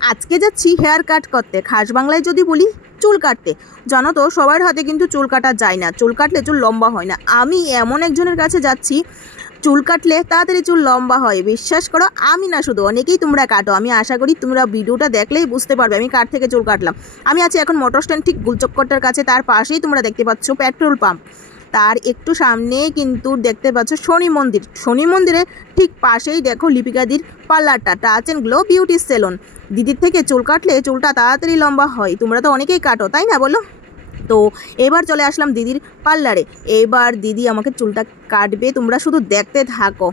আজকে যাচ্ছি hair cut করতে, খাস বাংলায় যদি বলি চুল কাটতে। জানো তো সবার হাতে কিন্তু চুল কাটা যায় না, চুল কাটলে চুল লম্বা হয় না। আমি এমন একজনের কাছে যাচ্ছি, চুল কাটলে তাড়াতাড়ি চুল লম্বা হয়। বিশ্বাস করো, আমি না শুধু, অনেকেই তোমরা কাটো। আমি আশা করি তোমরা ভিডিওটা দেখলেই বুঝতে পারবে আমি কার থেকে চুল কাটলাম। আমি আছি এখন মোটর স্ট্যান্ড ঠিক গুলচক্করটার কাছে, তার পাশেই তোমরা দেখতে পাচ্ছ পেট্রোল পাম্প। তার একটু সামনে কিন্তু দেখতে পাচ্ছ শনি মন্দির। শনি মন্দিরের ঠিক পাশেই দেখো লিপিকাদির পার্লারটা, touch and glow beauty salon. দিদির থেকে চুল কাটলে চুলটা তাড়াতাড়ি লম্বা হয়। তোমরা তো অনেকেই কাটো, তাই না বলো? তো এবার চলে আসলাম দিদির পার্লারে। এবার দিদি আমাকে চুলটা কাটবে, তোমরা শুধু দেখতে থাকো।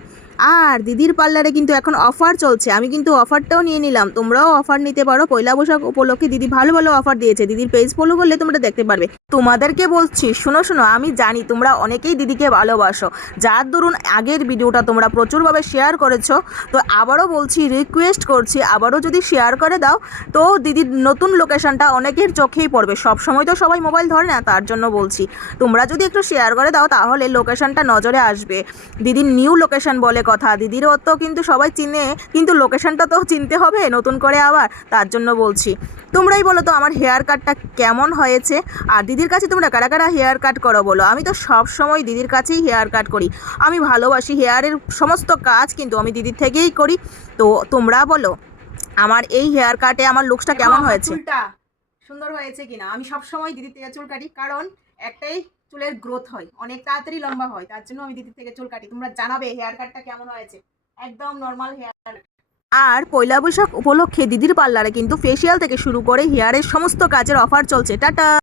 আর দিদির পার্লারে কিন্তু এখন অফার চলছে, আমি কিন্তু অফারটাও নিয়ে নিলাম। তোমরাও অফার নিতে পারো। পয়লা বৈশাখ উপলক্ষে দিদি ভালো ভালো অফার দিয়েছে, দিদির পেজ ফলো করলে তোমরা দেখতে পারবে। তোমাদেরকে বলছি, শোনো শোনো, আমি জানি তোমরা অনেকেই দিদিকে ভালোবাসো, যার দরুন আগের ভিডিওটা তোমরা প্রচুরভাবে শেয়ার করেছো। তো আবারও বলছি, রিকোয়েস্ট করছি, আবারও যদি শেয়ার করে দাও তো দিদির নতুন লোকেশনটা অনেকের চোখেই পড়বে। সব সময় তো সবাই মোবাইল ধরে না, তার জন্য বলছি তোমরা যদি একটু শেয়ার করে দাও তাহলে লোকেশনটা নজরে আসবে। দিদির নিউ লোকেশন বলে কথা, দিদিরও তো কিন্তু সবাই চিনে, কিন্তু লোকেশনটা তো চিনতে হবে নতুন করে আবার, তার জন্য বলছি। তোমরাই বলো তো আমার হেয়ার কাটটা কেমন হয়েছে। আর দিদির কাছে তোমরা কারা কারা হেয়ার কাট করো বলো। আমি তো সব সময় দিদির কাছেই হেয়ার কাট করি, আমি ভালোবাসি। হেয়ারের সমস্ত কাজ কিন্তু আমি দিদির থেকেই করি। তো তোমরা বলো আমার এই হেয়ার কাটে আমার লুকসটা কেমন হয়েছে, চুলটা সুন্দর হয়েছে কিনা। আমি সব সময় দিদির থেকে চুল কাটি, কারণ একটাই, চুলের গ্রোথ হয়, অনেক তাড়াতাড়ি লম্বা হয়, তার জন্য আমি দিদির থেকে চুল কাটি। তোমরা জানাবে হেয়ার কাটটা কেমন হয়েছে, একদম নর্মাল হেয়ার। আর পয়লা বৈশাখ উপলক্ষে দিদির পার্লারে কিন্তু ফেসিয়াল থেকে শুরু করে হেয়ারের সমস্ত কাজের অফার চলছে। টাটা।